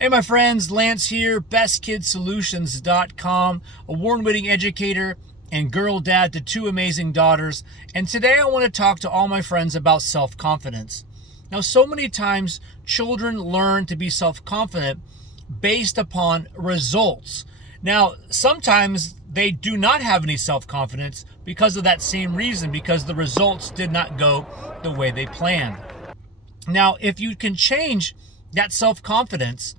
Hey my friends, Lance here, bestkidsolutions.com, award-winning educator and girl dad to two amazing daughters. And today I want to talk to all my friends about self-confidence. Now, so many times children learn to be self-confident based upon results. Now, sometimes they do not have any self-confidence because of that same reason, because the results did not go the way they planned. Now, if you can change that self-confidence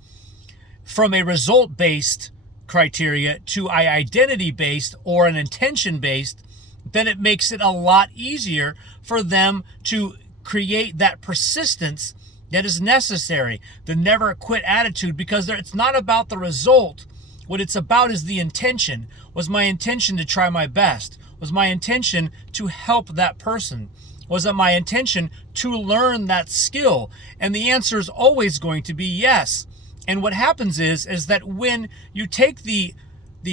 from a result-based criteria to an identity-based or an intention-based, then it makes it a lot easier for them to create that persistence that is necessary, the never quit attitude, because it's not about the result. What it's about is the intention. Was my intention to try my best? Was my intention to help that person? Was it my intention to learn that skill? And the answer is always going to be yes. And what happens is that when you take the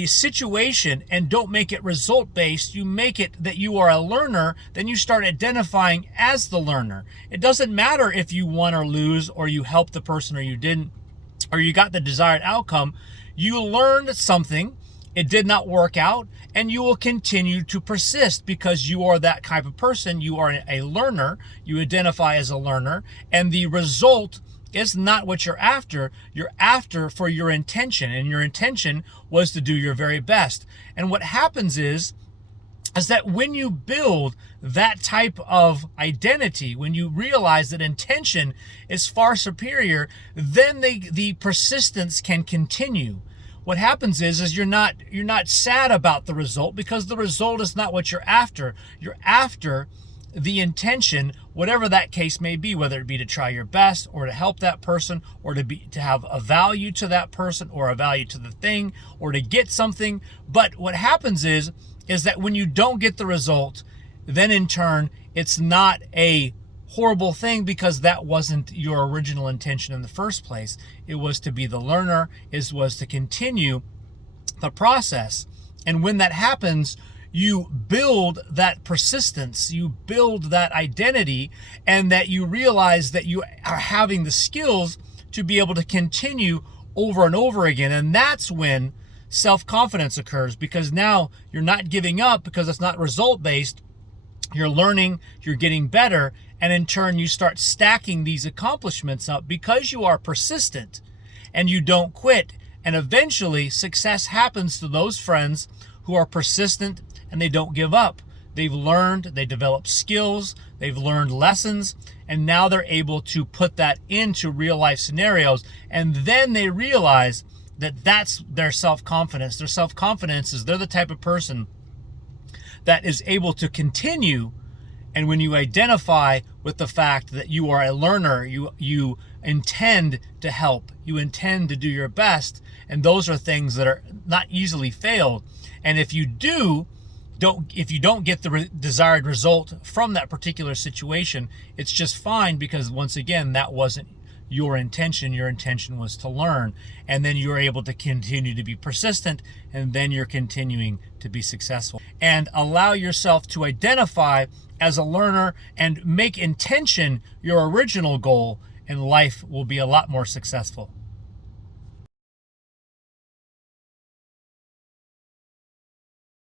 situation and don't make it result-based, you make it that you are a learner, then you start identifying as the learner. It doesn't matter if you won or lose, or you helped the person or you didn't, or you got the desired outcome. You learned something, it did not work out, and you will continue to persist because you are that type of person. You are a learner, you identify as a learner, and the result is not what you're after. You're after for your intention, and your intention was to do your very best. And what happens is that when you build that type of identity, when you realize that intention is far superior, then the persistence can continue. What happens is you're not sad about the result, because the result is not what you're after. You're after the intention, whatever that case may be, whether it be to try your best or to help that person, or to have a value to that person, or a value to the thing, or to get something. But what happens is that when you don't get the result, then in turn it's not a horrible thing, because that wasn't your original intention in the first place. It was to be the learner, it was to continue the process. And when that happens, you build that persistence, you build that identity, and that you realize that you are having the skills to be able to continue over and over again. And that's when self-confidence occurs, because now you're not giving up, because it's not result-based. You're learning, you're getting better, and in turn you start stacking these accomplishments up because you are persistent and you don't quit. And eventually success happens to those friends who are persistent and they don't give up. They've learned, they develop skills, they've learned lessons, and now they're able to put that into real life scenarios. And then they realize that that's their self-confidence. Their self-confidence is they're the type of person that is able to continue. And when you identify with the fact that you are a learner, you intend to help, you intend to do your best, and those are things that are not easily failed. And if you don't get the desired result from that particular situation, it's just fine, because once again, that wasn't your intention. Your intention was to learn, and then you're able to continue to be persistent, and then you're continuing to be successful. And allow yourself to identify as a learner and make intention your original goal, and life will be a lot more successful.